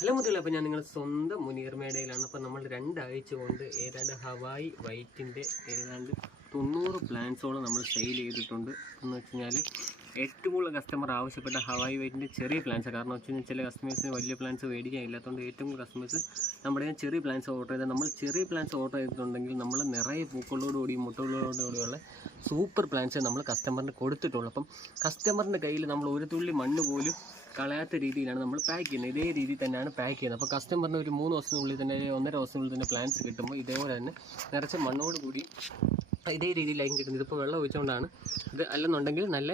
Hello മുതലേ, അപ്പോൾ ഞാൻ നിങ്ങളുടെ സ്വന്തം മുനീർ മേടയിലാണ്. അപ്പോൾ നമ്മൾ 2 ആഴ്ച കൊണ്ട് ഏതാണ്ട് ഹവായി വൈറ്റിൻ്റെ ഏതാണ്ട് 90 പ്ലാന്റ്സോളം നമ്മൾ സെയിൽ ചെയ്തിട്ടുണ്ട്. എന്ന് വെച്ച് കഴിഞ്ഞാൽ ഏറ്റവും കൂടുതൽ കസ്റ്റമർ ആവശ്യപ്പെട്ട ഹവായി വൈറ്റിൻ്റെ ചെറിയ പ്ലാന്റ്സ്. കാരണം വെച്ച് കഴിഞ്ഞാൽ ചില കസ്റ്റമേഴ്സിന് വലിയ പ്ലാന്റ്സ് മേടിക്കാൻ ഇല്ലാത്തതുകൊണ്ട് ഏറ്റവും കൂടുതൽ കസ്റ്റമേഴ്സ് നമ്മുടെ ചെറിയ പ്ലാന്റ്സ് ഓർഡർ ചെയ്താൽ നമ്മൾ ചെറിയ പ്ലാന്റ്സ് ഓർഡർ ചെയ്തിട്ടുണ്ടെങ്കിൽ നമ്മൾ നിറയെ പൂക്കളോടുകൂടി മുട്ടകളോടുകൂടിയുള്ള സൂപ്പർ പ്ലാന്റ്സ് നമ്മൾ കസ്റ്റമറിന് കൊടുത്തിട്ടുള്ളൂ. അപ്പം കസ്റ്റമറിൻ്റെ കയ്യിൽ നമ്മൾ ഒരു തുള്ളി മണ്ണ് പോലും കളയാത്ത രീതിയിലാണ് നമ്മൾ പാക്ക് ചെയ്യുന്നത്. ഇതേ രീതിയിൽ തന്നെയാണ് പാക്ക് ചെയ്യുന്നത്. അപ്പോൾ കസ്റ്റമറിന് ഒരു 3 ദിവസത്തിനുള്ളിൽ തന്നെ 1.5 ദിവസത്തിനുള്ളിൽ തന്നെ പ്ലാന്റ്സ് കിട്ടുമ്പോൾ ഇതേപോലെ തന്നെ നിറച്ച മണ്ണോട് കൂടി ഇതേ രീതിയിലായിരിക്കും കിട്ടുന്നത്. ഇതിപ്പോൾ വെള്ളം ഒഴിച്ചുകൊണ്ടാണ്. ഇത് അല്ലെന്നുണ്ടെങ്കിൽ നല്ല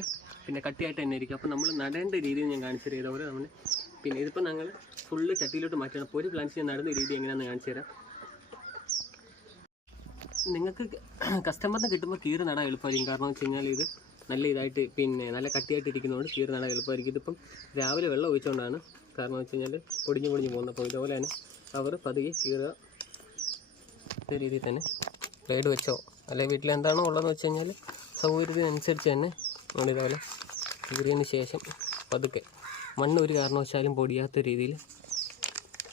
കട്ടിയായിട്ട് തന്നെ ഇരിക്കും. അപ്പോൾ നമ്മൾ നടേണ്ട രീതിയിൽ ഞാൻ കാണിച്ചു തരാം. ഇതേപോലെ നമ്മൾ ഇതിപ്പോൾ ഞങ്ങൾ ഫുള്ള് ചട്ടിയിലോട്ട് മാറ്റണം. അപ്പോൾ ഒരു പ്ലാന്റ്സ് ഞാൻ നടുന്ന രീതി എങ്ങനെയാണെന്ന് കാണിച്ചു തരാം. നിങ്ങൾക്ക് കസ്റ്റമറിന് കിട്ടുമ്പോൾ കീറ് നടാൻ എളുപ്പമായിരിക്കും. കാരണം വെച്ച് കഴിഞ്ഞാൽ ഇത് നല്ല ഇതായിട്ട് നല്ല കട്ടിയായിട്ട് ഇരിക്കുന്നതുകൊണ്ട് കീറ് നടാൻ എളുപ്പമായിരിക്കും. ഇതിപ്പം രാവിലെ വെള്ളം ഒഴിച്ചുകൊണ്ടാണ്. കാരണം വെച്ച് കഴിഞ്ഞാൽ പൊടിഞ്ഞ് പോകുന്നത്. അപ്പോൾ ഇതുപോലെ തന്നെ അവർ പതുക്കെ കീറുക. ഇതേ രീതിയിൽ തന്നെ ബ്ലേഡ് വെച്ചോ അല്ലെങ്കിൽ വീട്ടിൽ എന്താണോ ഉള്ളതെന്ന് വെച്ച് കഴിഞ്ഞാൽ സൗകര്യത്തിനനുസരിച്ച് തന്നെ നമ്മളിതുപോലെ കീറിയതിന് ശേഷം പതുക്കെ മണ്ണ് ഒരു കാരണവശാലും പൊടിയാത്ത രീതിയിൽ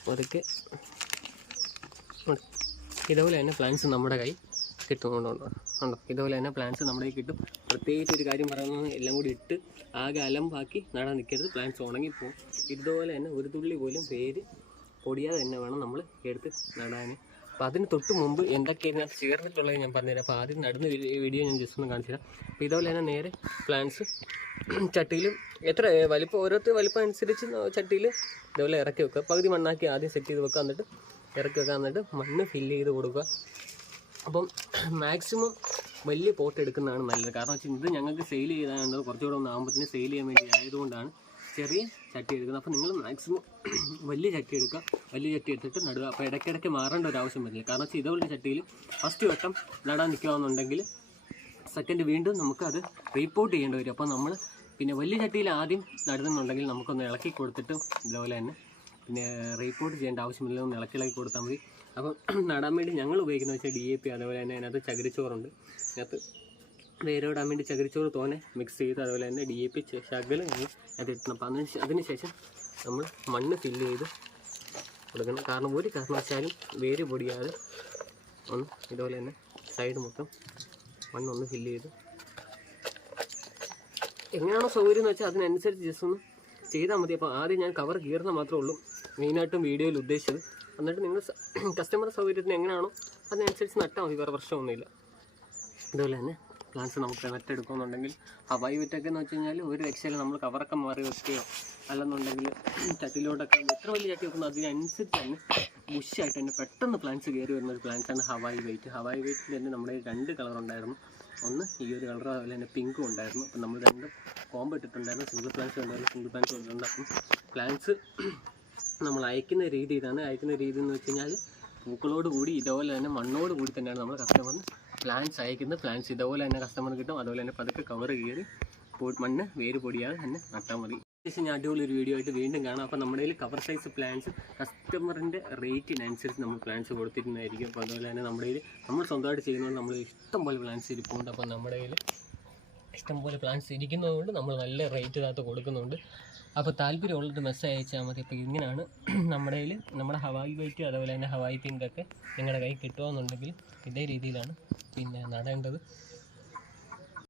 പതുക്കെ ഇതുപോലെ തന്നെ പ്ലാന്റ്സ് നമ്മുടെ കൈ കിട്ടുന്നുണ്ടോ. ഇതുപോലെ തന്നെ പ്ലാന്റ്സ് നമ്മുടെ കൈ കിട്ടും. പ്രത്യേകിച്ച് ഒരു കാര്യം പറയുന്നത്, എല്ലാം കൂടി ഇട്ട് ആകെ അലമ്പാക്കി നടാൻ നിൽക്കരുത്. പ്ലാന്റ്സ് ഉണങ്ങിപ്പോവും. ഇതുപോലെ തന്നെ ഒരു തുള്ളി പോലും വേര് പൊടിയാതെ തന്നെ വേണം നമ്മൾ എടുത്ത് നടാൻ. അപ്പോൾ അതിന് തൊട്ട് മുമ്പ് എന്തൊക്കെയാണ് ചേർന്നിട്ടുള്ളത് ഞാൻ പറഞ്ഞുതരാം. അപ്പോൾ ആദ്യം നടുന്ന വീഡിയോ ഞാൻ ജസ്റ്റ് ഒന്ന് കാണിച്ചു തരാം. അപ്പോൾ ഇതുപോലെ തന്നെ നേരെ പ്ലാന്റ്സ് ചട്ടിയിലും എത്ര വലിപ്പം ഓരോരുത്തർ വലിപ്പം അനുസരിച്ച് ചട്ടിയിൽ ഇതുപോലെ ഇറക്കി വെക്കുക. പകുതി മണ്ണാക്കി ആദ്യം സെറ്റ് ചെയ്ത് വെക്കുക. എന്നിട്ട് ഇറക്കി വെക്കുക. എന്നിട്ട് മണ്ണ് ഫില്ല് ചെയ്ത് കൊടുക്കുക. അപ്പം മാക്സിമം വലിയ പോട്ട് എടുക്കുന്നതാണ് നല്ലത്. കാരണം വെച്ചാൽ ഇത് ഞങ്ങൾക്ക് സെയിൽ ചെയ്താൽ കുറച്ചുകൂടെ ഒന്ന് ആകുമ്പോഴത്തേന് സെയിൽ ചെയ്യാൻ വേണ്ടി ആയതുകൊണ്ടാണ് ചെറിയ ചട്ടി എടുക്കുന്നത്. അപ്പോൾ നിങ്ങൾ മാക്സിമം വലിയ ചട്ടി എടുക്കുക. വലിയ ചട്ടി എടുത്തിട്ട് നടുക. അപ്പോൾ ഇടയ്ക്കിടയ്ക്ക് മാറേണ്ട ഒരു ആവശ്യം വരില്ല. കാരണം വെച്ചാൽ ഇതുപോലുള്ള ചട്ടിയിൽ ഫസ്റ്റ് വട്ടം നടാൻ നിൽക്കുകയാണെന്നുണ്ടെങ്കിൽ സെക്കൻഡ് വീണ്ടും നമുക്ക് അത് റീപ്പോർട്ട് ചെയ്യേണ്ടി വരും. അപ്പോൾ നമ്മൾ വലിയ ചട്ടിയിൽ ആദ്യം നടുന്നുണ്ടെങ്കിൽ നമുക്കൊന്ന് ഇളക്കി കൊടുത്തിട്ട് ഇതുപോലെ തന്നെ റീപ്പോർട്ട് ചെയ്യേണ്ട ആവശ്യമില്ല. ഒന്ന് ഇളക്കി കൊടുത്താൽ മതി. അപ്പം നടാൻ വേണ്ടി ഞങ്ങൾ ഉപയോഗിക്കുന്നത് വെച്ചാൽ DAP, അതുപോലെ തന്നെ അതിനകത്ത് ചകിരിച്ചോറുണ്ട്. അതിനകത്ത് വേരോടാൻ വേണ്ടി ചകിരിച്ചോറ് തോനെ മിക്സ് ചെയ്ത് അതുപോലെ തന്നെ DAP ശകലം അത് ഇട്ടണം. അപ്പം അതിനുശേഷം നമ്മൾ മണ്ണ് ഫില്ല് ചെയ്ത് കൊടുക്കണം. കാരണം ഒരു കാരണവശാലും വേര് പൊടിയാതെ ഒന്ന് ഇതുപോലെ തന്നെ സൈഡ് മൊത്തം മണ്ണൊന്ന് ഫില്ല് ചെയ്ത് എങ്ങനെയാണോ സൗകര്യം എന്ന് വെച്ചാൽ അതിനനുസരിച്ച് ജസ്റ്റ് ഒന്ന് ചെയ്താൽ മതി. അപ്പോൾ ആദ്യം ഞാൻ കവർ കീറുന്ന മാത്രമേ ഉള്ളൂ മെയിനായിട്ടും വീഡിയോയിൽ ഉദ്ദേശിച്ചത്. എന്നിട്ട് നിങ്ങൾ കസ്റ്റമർ സൗകര്യത്തിന് എങ്ങനെയാണോ അതിനനുസരിച്ച് നട്ടാൽ മതി. വേറെ പ്രശ്നമൊന്നുമില്ല. ഇതുപോലെ തന്നെ പ്ലാന്റ്സ് നമുക്ക് നട്ടെടുക്കുമെന്നുണ്ടെങ്കിൽ ഹവായി വിറ്റൊക്കെ എന്ന് വെച്ച് കഴിഞ്ഞാൽ ഒരു രക്ഷയിൽ നമ്മൾ കവറൊക്കെ മാറി വെക്കുകയോ അല്ലെന്നുണ്ടെങ്കിൽ ചട്ടിയിലോട്ടൊക്കെ എത്ര വലിയ ചട്ടി വെക്കുന്നു അതിനനുസരിച്ച് തന്നെ ബുഷായിട്ട് തന്നെ പെട്ടെന്ന് പ്ലാന്റ്സ് കയറി വരുന്ന ഒരു പ്ലാന്റ്സാണ് ഹവായി വൈറ്റ്. ഹവായി വൈറ്റിൽ തന്നെ നമ്മുടെ 2 കളർ ഉണ്ടായിരുന്നു. ഒന്ന് ഈ ഒരു കളർ, അതുപോലെ തന്നെ പിങ്കും ഉണ്ടായിരുന്നു. അപ്പം നമ്മൾ 2 കോംബോ ഇട്ടിട്ടുണ്ടായിരുന്നു. സിംഗിൾ പ്ലാന്റ്സ് ഉണ്ടായിരുന്നു, സിംഗിൾ പ്ലാന്റ്സ് കൊണ്ടുണ്ട്. അപ്പം പ്ലാന്റ്സ് നമ്മൾ അയക്കുന്ന രീതി ഇതാണ്. അയക്കുന്ന രീതി എന്ന് വെച്ച് കഴിഞ്ഞാൽ പൂക്കളോട് കൂടി ഇതുപോലെ തന്നെ മണ്ണോട് കൂടി തന്നെയാണ് നമ്മൾ കസ്റ്റമറിന് പ്ലാന്റ്സ് അയക്കുന്നത്. പ്ലാന്റ്സ് ഇതുപോലെ തന്നെ കസ്റ്റമറിന് കിട്ടും. അതുപോലെ തന്നെ പതുക്കെ കവർ കയറി മണ്ണ് വേര് പൊടിയാതെ തന്നെ നട്ടാൽ മതി. ശേഷം ഞാൻ അടിപൊളി ഒരു വീഡിയോ ആയിട്ട് വീണ്ടും കാണാം. അപ്പോൾ നമ്മുടെ കയ്യിൽ കവർ സൈസ് പ്ലാന്റ്സ് കസ്റ്റമറിൻ്റെ റേറ്റിനനുസരിച്ച് നമ്മൾ പ്ലാന്റ്സ് കൊടുത്തിരുന്നതായിരിക്കും. അപ്പോൾ അതുപോലെ തന്നെ നമ്മുടെ കയ്യിൽ നമ്മൾ സ്വന്തമായിട്ട് ചെയ്യുന്നതുകൊണ്ട് നമ്മൾ ഇഷ്ടംപോലെ പ്ലാന്റ്സ് ഇരിപ്പുണ്ട്. അപ്പോൾ നമ്മുടെ കയ്യിൽ ഇഷ്ടംപോലെ പ്ലാന്റ്സ് ഇരിക്കുന്നതുകൊണ്ട് നമ്മൾ നല്ല റേറ്റിനകത്ത് കൊടുക്കുന്നുണ്ട്. അപ്പോൾ താല്പര്യമുള്ളൊരു മെസ്സേജ് അയച്ചാൽ മതി. അപ്പോൾ ഇങ്ങനെയാണ് നമ്മുടെ കയ്യിൽ നമ്മുടെ ഹവായി വൈറ്റ് അതുപോലെ തന്നെ ഹവായി പിങ്കൊക്കെ നിങ്ങളുടെ കയ്യിൽ കിട്ടുകയെന്നുണ്ടെങ്കിൽ ഇതേ രീതിയിലാണ് നടേണ്ടത്.